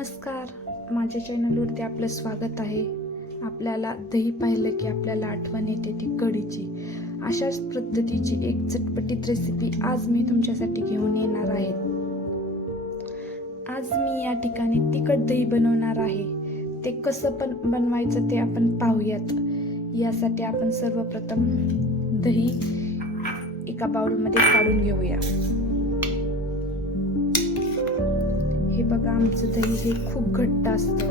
नमस्कार. माझ्या चॅनलवरती आपलं स्वागत आहे. आपल्याला दही पाहिलं की आपल्याला आठवण येते ती कढीची. अशाच पद्धतीची एक चटपटीत रेसिपी आज मी तुमच्यासाठी घेऊन येणार आहे. आज मी या ठिकाणी तिखट दही बनवणार आहे. ते कसं पण बनवायचं ते आपण पाहूयात. यासाठी आपण सर्वप्रथम दही एका बाउलमध्ये काढून घेऊया. बघा आमचं दही हे खूप घट्ट असतं.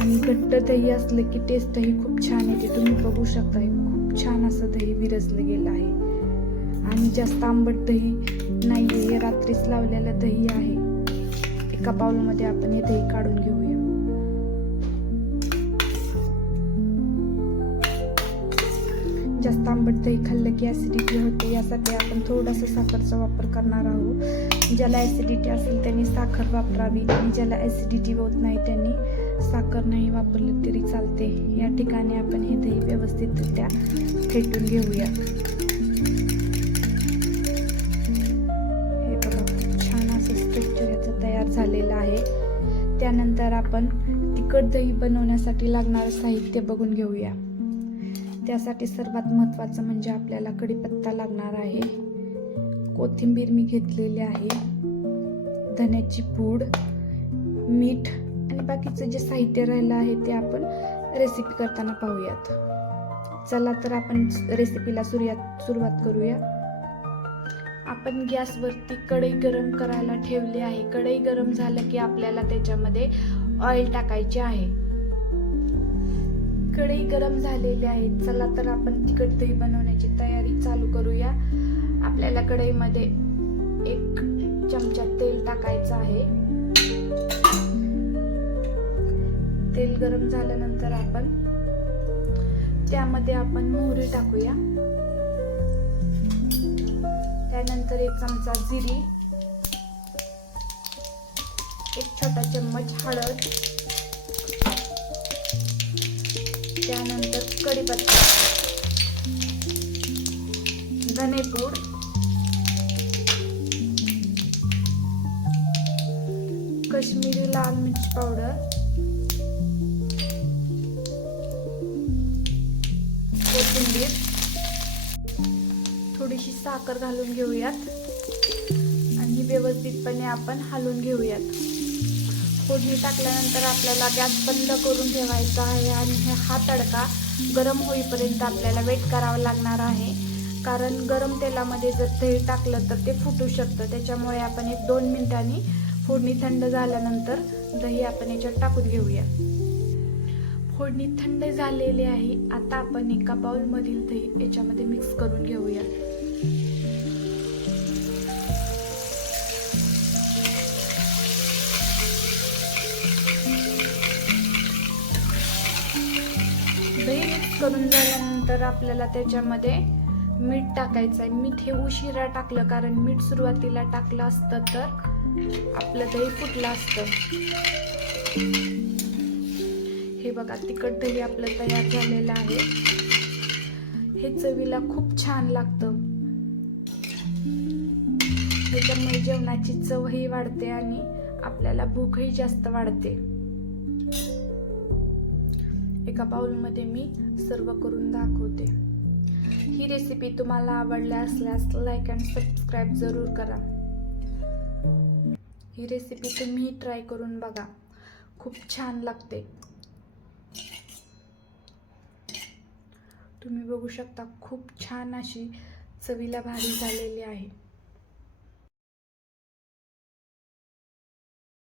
आणि घट्ट दही असलं की टेस्टही खूप छान येते. तुम्ही बघू शकता हे खूप छान असं दही विरजलं गेलं आहे. आणि जास्त आंबट दही नाही आहे हे रात्रीच लावलेलं दही आहे. एका पावलामध्ये आपण हे दही काढून घेऊया. जास्त आंबट दही खाल्लं की ॲसिडिटी होते. यासाठी आपण थोडासा साखरचा वापर करणार आहोत. ज्याला ॲसिडिटी असेल त्यांनी साखर वापरावी आणि ज्याला ॲसिडिटी होत नाही त्यांनी साखर नाही वापरलं तरी चालते. या ठिकाणी आपण हे दही व्यवस्थितरित्या फेटून घेऊया. हे बघा खूप छान असं स्ट्रक्चर याचं तयार झालेलं आहे. त्यानंतर आपण तिखट दही बनवण्यासाठी लागणारं साहित्य बघून घेऊया. त्यासाठी सर्वात महत्त्वाचं म्हणजे आपल्याला कढीपत्ता लागणार आहे. कोथिंबीर मी घेतलेली आहे. धन्याची पूड मीठ आणि बाकीचं जे साहित्य राहिलं आहे ते आपण रेसिपी करताना पाहूयात. चला तर आपण रेसिपीला सुरुवात सुरुवात करूया. आपण गॅसवरती कढई गरम करायला ठेवली आहे. कढई गरम झालं की आपल्याला त्याच्यामध्ये ऑइल टाकायचे आहे. कढई गरम झालेली आहे. चला तर आपण तिखट दही बनवण्याची तयारी चालू करूया. आपल्याला कढईमध्ये एक चमचा तेल टाकायचं आहे. तेल गरम झाल्यानंतर आपण त्यामध्ये आपण मोहरी टाकूया. त्यानंतर एक चमचा जिरी एक छोटा चम्मच हळद त्यानंतर कढीपत्ता. धनेपूड. कश्मीरी लाल मिर्च पावडर. कोथिंबीर. थोडीशी साखर घालून घेऊयात. आणि व्यवस्थितपणे आपण हलवून घेऊयात. फोडणी टाकल्यानंतर आपल्याला गॅस बंद करून ठेवायचा आहे आणि हा तडका गरम होईपर्यंत आपल्याला वेट करावा लागणार आहे. कारण गरम तेलामध्ये जर दही टाकलं तर ते फुटू शकतं. त्याच्यामुळे आपण एक दोन मिनिटांनी फोडणी थंड झाल्यानंतर दही आपण याच्यात टाकून घेऊया. फोडणी थंड झालेली आहे. आता आपण एका बाउलमधील दही याच्यामध्ये मिक्स करून घेऊया. दही मिक्स करून झाल्यानंतर आपल्याला त्याच्यामध्ये मीठ टाकायचं आहे मीठ हे उशिरा टाकलं कारण मीठ सुरुवातीला टाकलं असतं तर आपलं दही फुटलं असतं. हे बघा तिखट दही आपलं तयार झालेलं आहे. हे चवीला खूप छान लागतं. त्याच्यामुळे जेवणाची चवही वाढते आणि आपल्याला भूकही जास्त वाढते. एका बाउलमध्ये मी सर्व करून दाखवते. ही रेसिपी तुम्हाला आवडल्या असल्यास लाईक अँड सबस्क्राईब जरूर करा. ही रेसिपी तुम्ही ट्राय करून बघा. खूप छान लागते. तुम्ही बघू शकता खूप छान अशी चवीला भारी झालेली आहे.